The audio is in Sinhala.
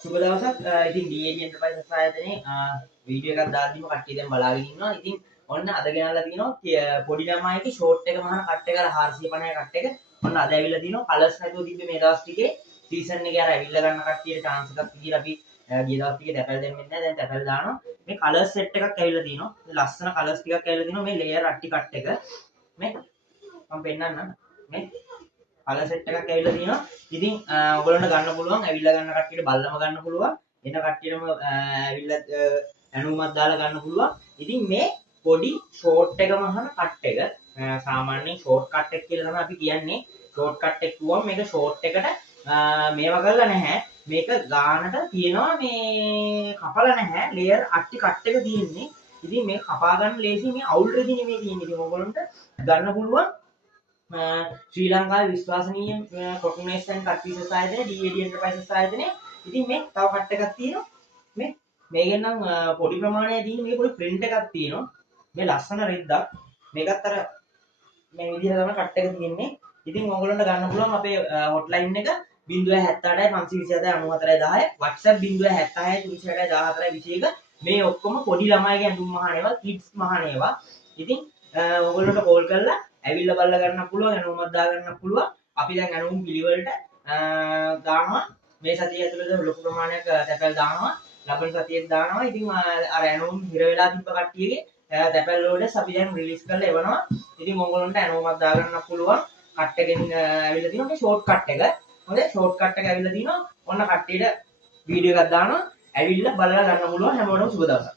සුබ දවසක්. ඉතින් DAD Enterprises ආයතනයේ වීඩියෝ එකක් දාද්දිම කට්ටිය දැන් බලාගෙන ඉන්නවා. ඉතින් ඔන්න අද ගෙනල්ලා තිනවා පොඩි ළමයිගේ ෂෝට් එක මහන කට් එක 450 කට් එක. ඔන්න අද ඇවිල්ලා තිනවා කලර්ස් නැතුව තිබ්බේ මේ දවස් ටිකේ සීසන් එකේ අර ඇවිල්ලා ගන්න කට්ටියට chance එකක් දීලා අපි ගිය දවස් ටිකේ තැපැල් දෙන්නෙත් නැහැ. දැන් තැපැල් දානවා. මේ කලර්ස් සෙට් එකක් ඇවිල්ලා තිනවා. ලස්සන කලර්ස් ටිකක් ඇවිල්ලා තිනවා. මේ ලේයර් අට්ටි කට් එක. මේ මම පෙන්නන්නම්. මේ කලර් සෙට් එකක් ඇවිල්ලා තියෙනවා. ඉතින් ඔයගොල්ලන්ට ගන්න පුළුවන්. ඇවිල්ලා ගන්න කට්ටියට බල්ලම ගන්න පුළුවන්. එන කට්ටියටම ඇවිල්ලා ඇණුමක් දාලා ගන්න පුළුවන්. ඉතින් මේ පොඩි ෂෝට් එක මහන කට් එක සාමාන්‍යයෙන් ෂෝට් කට් එක කියලා තමයි අපි කියන්නේ. ෂෝට් කට් එක කිව්වම මේක ෂෝට් එකට මේවා කරලා නැහැ. මේක ගානට තියෙනවා මේ කපලා නැහැ. ලේයර් අට්ටි කට් එක තියෙන්නේ. ඉතින් මේක කපා ගන්න ලේසි. මේ අවුල් රෙදි නෙමෙයි තියෙන්නේ. ඉතින් ඔයගොල්ලන්ට ගන්න පුළුවන්. ශ්‍රී ලංකාවේ විශ්වාසනීය කොටුනේෂන් කට් පීසස් ආයතනය DAD Enterprises ආයතනය. ඉතින් මේ තව කට් එකක් තියෙනවා. මේකෙන් නම් පොඩි ප්‍රමාණයක් තියෙන මේ පොඩි print එකක් තියෙනවා. මේ ලස්සන රෙද්දක්. මේකත් අර මේ විදිහට තමයි කට් එක තියෙන්නේ. ඉතින් ඔයගොල්ලන්ට ගන්න පුළුවන් අපේ hotline එක 078 527 94 10 WhatsApp 076 360 14 21 මේ ඔක්කොම පොඩි ළමයිගේ ඇඳුම් මහණේවා kids මහණේවා. ඉතින් ඔයගොල්ලන්ට කෝල් කරලා ඇවිල්ලා බලලා ගන්න පුළුවන් ඇනුමක් දා ගන්න පුළුවන්. අපි දැන් ඇනුම් පිළිවෙලට දානවා. මේ සතිය ඇතුළත ලොකු ප්‍රමාණයක් තැපැල් දානවා. ලබන සතියෙත් දානවා. ඉතින් අර ඇනුම් හිර වෙලා තිබ්බ කට්ටියගේ තැපැල් ලෝඩස් අපි දැන් රිලීස් කරලා එවනවා. ඉතින් ඕගොල්ලන්ට ඇනුමක් දා ගන්න පුළුවන්. කට් එකෙන් ඇවිල්ලා තියෙනවා මේ ෂෝට් කට් එක. හොඳයි ෂෝට් කට් එක ඇවිල්ලා තියෙනවා. ඔන්න කට්ටියට වීඩියෝ එකක් දානවා. ඇවිල්ලා බලලා ගන්න පුළුවන්. හැමෝටම සුබ දවසක්.